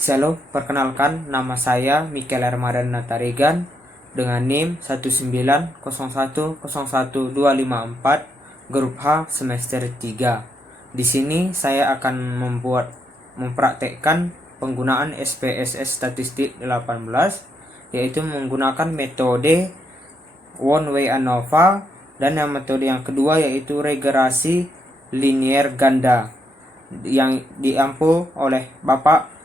Shalom, perkenalkan nama saya Michael Armadan Natarigan dengan NIM 19010101254 grup H semester 3. Di sini saya akan mempraktekkan penggunaan SPSS statistik 18, yaitu menggunakan metode one way ANOVA dan metode yang kedua yaitu regresi linier ganda yang diampu oleh Bapak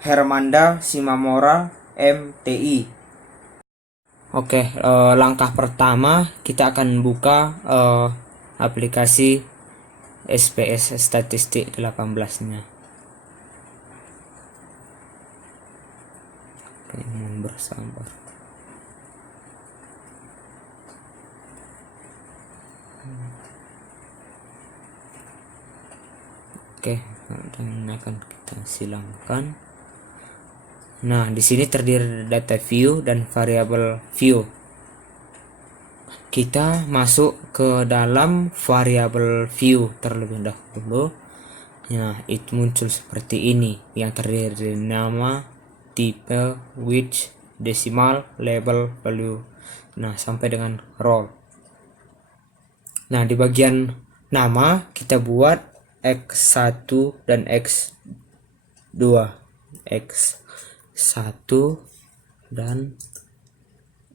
Hermanda Simamora MTI. Oke, langkah pertama kita akan buka aplikasi SPS Statistik 18-nya. Oke, bersabar. Oke, dan akan kita silangkan. Nah, di sini terdiri data view dan variabel view. Kita masuk ke dalam variabel view terlebih dahulu. Nah, itu muncul seperti ini yang terdiri dari nama, tipe, width, decimal, label, value. Nah, sampai dengan row. Nah, di bagian nama kita buat X1 dan X2. X1 dan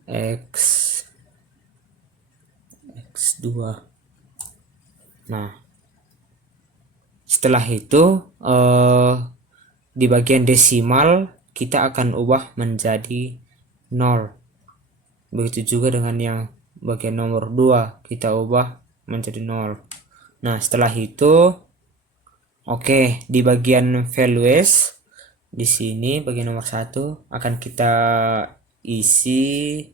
X2. Nah, setelah itu di bagian desimal kita akan ubah menjadi 0. Begitu juga dengan yang bagian nomor 2 kita ubah menjadi 0. Nah, setelah itu di bagian values di sini bagian nomor 1 akan kita isi,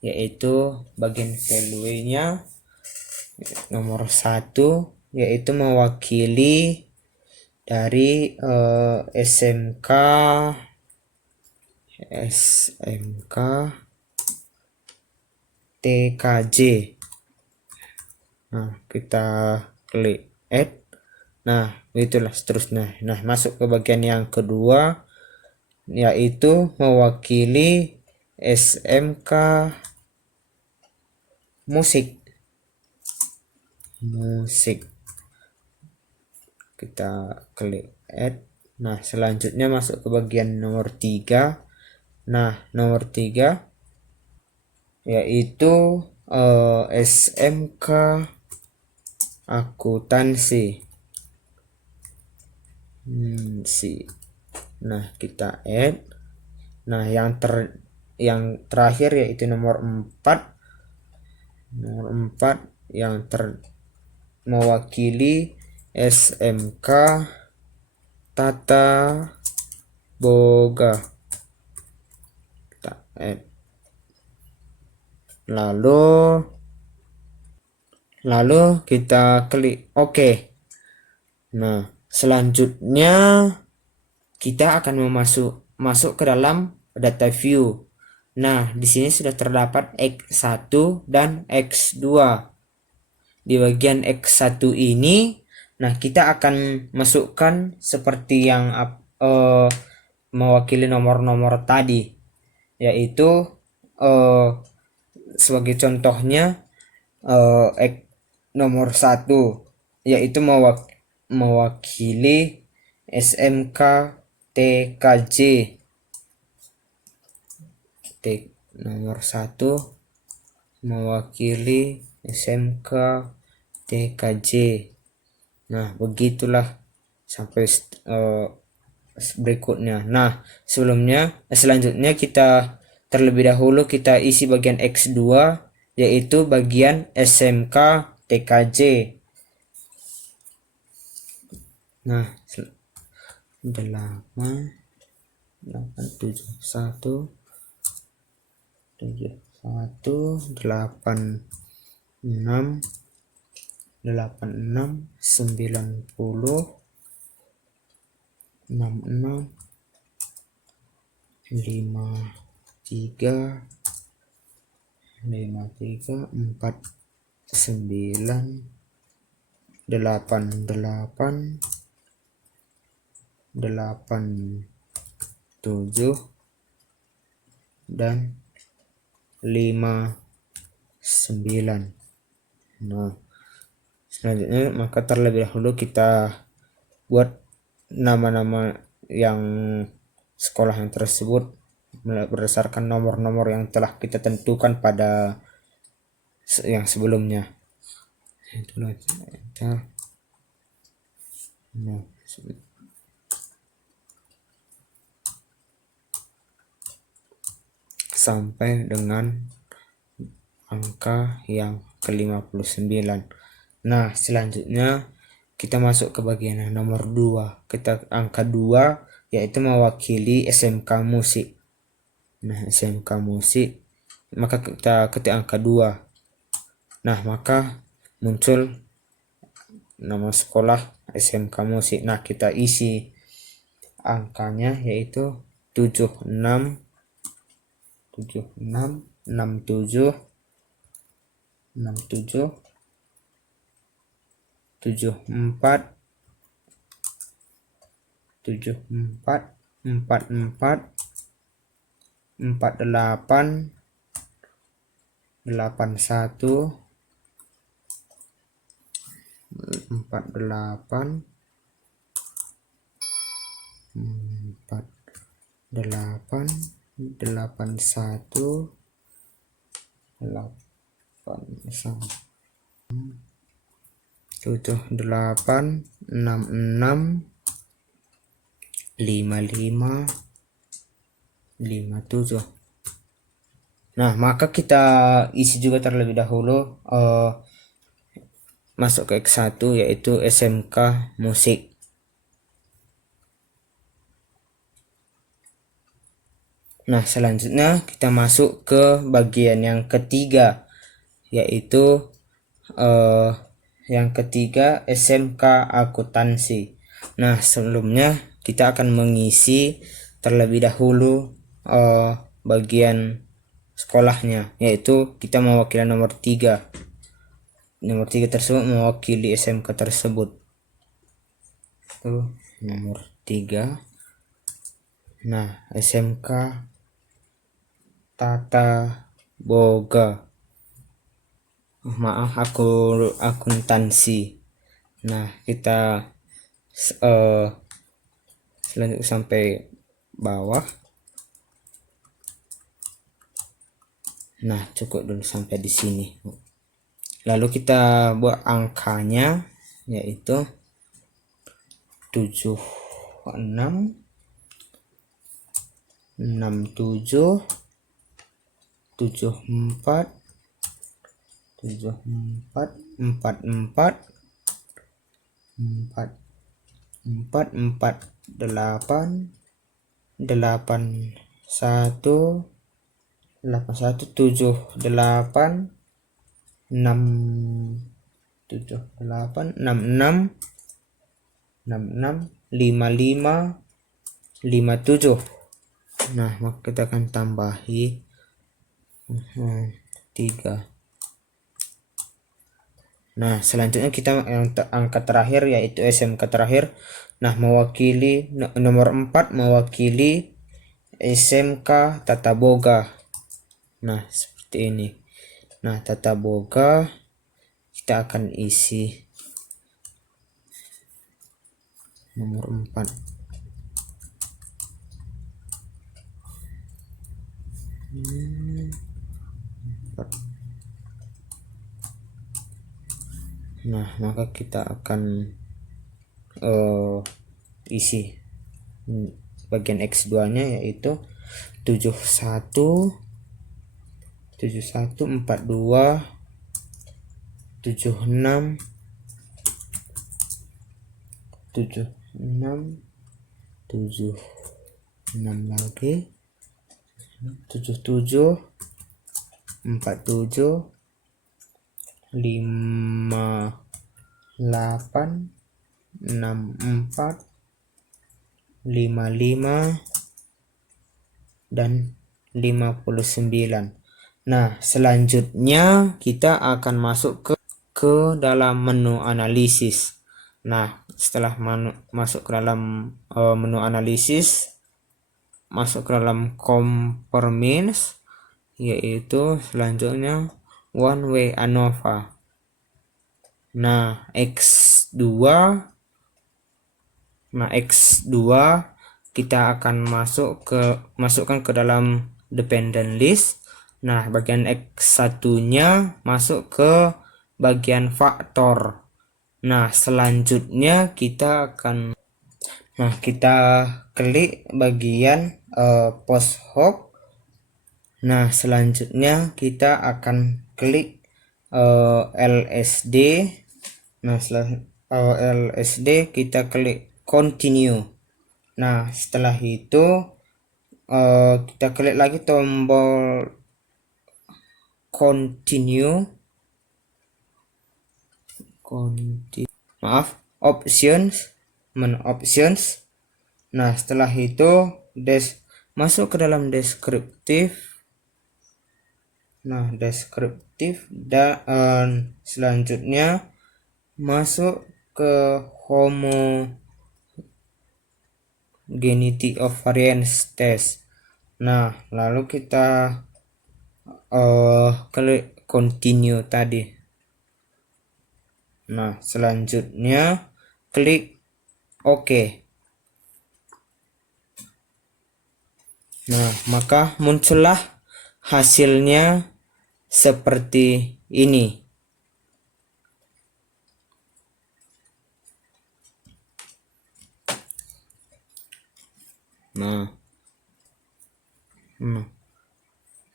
yaitu bagian value-nya nomor 1 yaitu mewakili dari SMK TKJ. Nah, kita klik add. Nah, itulah seterusnya. Nah, masuk ke bagian yang kedua yaitu mewakili SMK musik. Kita klik add. Nah, selanjutnya masuk ke bagian nomor 3. Nah, nomor 3 yaitu SMK akuntansi. Nah, kita add. Nah, yang terakhir yaitu nomor 4. Nomor 4 yang mewakili SMK Tata Boga. Kita add. Lalu kita klik OK. Nah, selanjutnya kita akan masuk ke dalam data view. Nah, di sini sudah terdapat X1 dan X2. Di bagian X1 ini, nah kita akan masukkan seperti yang mewakili nomor-nomor tadi, yaitu sebagai contohnya nomor 1 yaitu mewakili SMK TKJ. Nomor 1 mewakili SMK TKJ. Nah, begitulah sampai berikutnya. Nah, selanjutnya kita terlebih dahulu kita isi bagian X2 yaitu bagian SMK TKJ. Nah, 86. 7, dan 5, 9. Nah, selanjutnya maka terlebih dahulu kita buat nama-nama yang sekolah yang tersebut berdasarkan nomor-nomor yang telah kita tentukan pada yang sebelumnya. Itulah kita. Nah, sampai dengan angka yang ke-59. Nah, selanjutnya kita masuk ke bagian nomor 2. Kita angka 2 yaitu mewakili SMK musik. Nah, SMK musik, maka kita ketik angka 2. Nah, maka muncul nama sekolah SMK musik. Nah, kita isi angkanya yaitu 76 67 67 74 74 44 48 81 48 48 81 81 78 66 55 57. Nah, maka kita isi juga terlebih dahulu masuk ke X1 yaitu SMK musik. Nah, selanjutnya kita masuk ke bagian yang ketiga yaitu yang ketiga SMK akuntansi. Nah, sebelumnya kita akan mengisi terlebih dahulu bagian sekolahnya, yaitu kita mewakili nomor 3. Nomor 3 tersebut mewakili SMK tersebut. Itu nomor 3. Nah, SMK Tata Boga. Maaf, akuntansi. Nah, kita selanjutnya sampai bawah. Nah, cukup dulu sampai di sini. Lalu kita buat angkanya yaitu 76 67 74 74 44 4 4 8 8 1 81 7 8 6 7 8 66 66 55 57. Nah, maka kita akan tambahi 3. Nah, selanjutnya kita yang angka terakhir yaitu SMK terakhir. Nah, mewakili nomor 4 mewakili SMK Tata Boga. Nah, seperti ini. Nah, Tata Boga kita akan isi nomor 4. Nah, maka kita akan isi bagian X2 nya yaitu 71 41 42 76 76 76 lagi 77 47 58 64 55 dan 59. Nah, selanjutnya kita akan masuk ke dalam menu analisis. Nah, setelah masuk ke dalam menu analisis, masuk ke dalam kompromis, yaitu selanjutnya one way ANOVA. Nah, X2 kita akan masukkan ke dalam dependent list. Nah, bagian X1-nya masuk ke bagian faktor. Nah, selanjutnya kita klik bagian post hoc. Nah, selanjutnya kita akan klik LSD. Nah, setelah LSD kita klik continue. Nah, setelah itu kita klik lagi tombol continue. Options. Nah, setelah itu masuk ke dalam deskriptif. Nah, deskriptif dan selanjutnya masuk ke homogeneity of variance test. Nah, lalu kita klik continue tadi. Nah, selanjutnya klik OK. Nah, maka muncullah hasilnya seperti ini.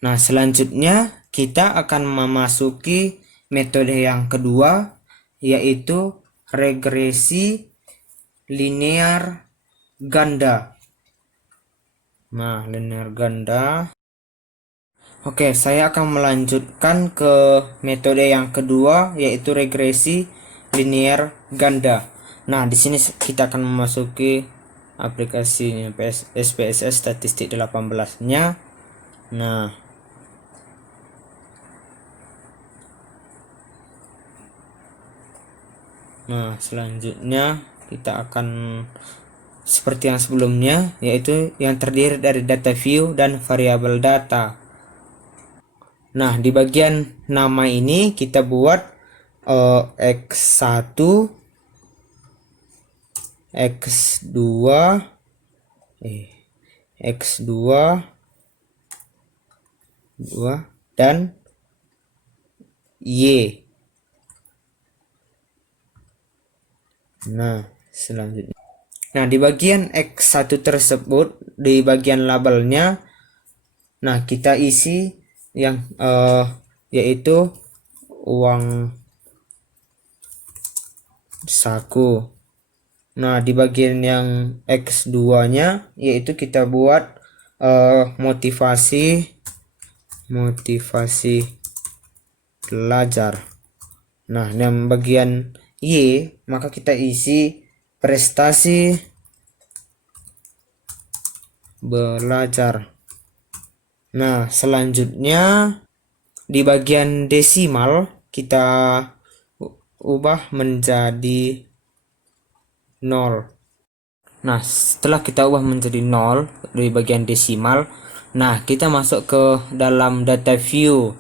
Nah, selanjutnya kita akan memasuki metode yang kedua, yaitu regresi linear ganda. Nah, linear ganda. Oke, saya akan melanjutkan ke metode yang kedua, yaitu regresi linear ganda. Nah, di sini kita akan memasuki aplikasinya SPSS statistik 18-nya. Nah, selanjutnya kita akan seperti yang sebelumnya, yaitu yang terdiri dari data view dan variabel data. Nah, di bagian nama ini kita buat X1, X2, dan Y. Nah, selanjutnya. Nah, di bagian X1 tersebut, di bagian labelnya, nah kita isi yang yaitu uang saku. Nah, di bagian yang X2-nya yaitu kita buat motivasi belajar. Nah, yang bagian Y maka kita isi prestasi belajar. Nah, selanjutnya di bagian desimal kita ubah menjadi 0. Nah, setelah kita ubah menjadi 0 di bagian desimal, nah kita masuk ke dalam data view.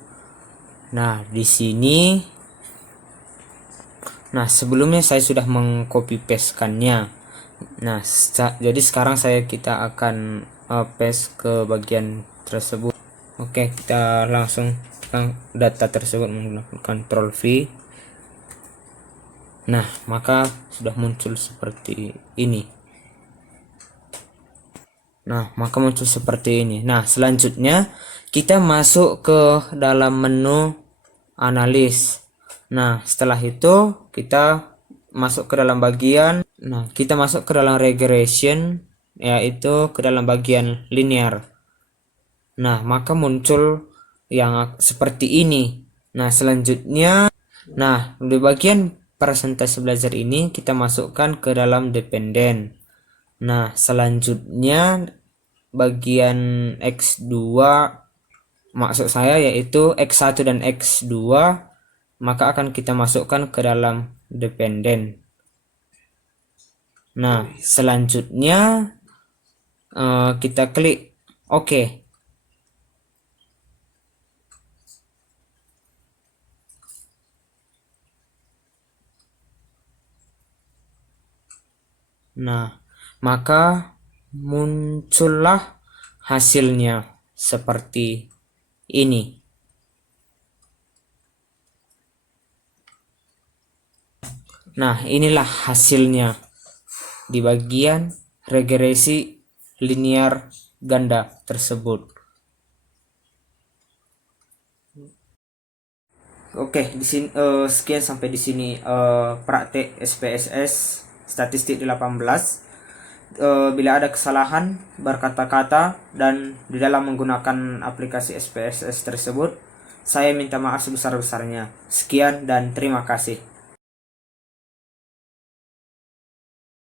Nah, di sini, nah sebelumnya saya sudah mengcopy paste-kannya. Nah, jadi sekarang kita akan paste ke bagian tersebut. Oke, kita langsung data tersebut menggunakan Ctrl V. Nah, maka sudah muncul seperti ini. Nah, selanjutnya kita masuk ke dalam menu analis. Nah, setelah itu kita masuk ke dalam bagian, kita masuk ke dalam regression, yaitu ke dalam bagian linear. Nah, maka muncul yang seperti ini. Nah, selanjutnya, di bagian persentase belajar ini kita masukkan ke dalam dependen. Nah, selanjutnya bagian X2, maksud saya yaitu X1 dan X2, maka akan kita masukkan ke dalam dependen. Nah, selanjutnya kita klik oke. Nah, maka muncullah hasilnya seperti ini. Nah, inilah hasilnya di bagian regresi linear ganda tersebut. Oke, di sini sekian sampai di sini praktek SPSS statistik 18. Bila ada kesalahan berkata-kata dan di dalam menggunakan aplikasi SPSS tersebut, saya minta maaf sebesar-besarnya. Sekian dan terima kasih.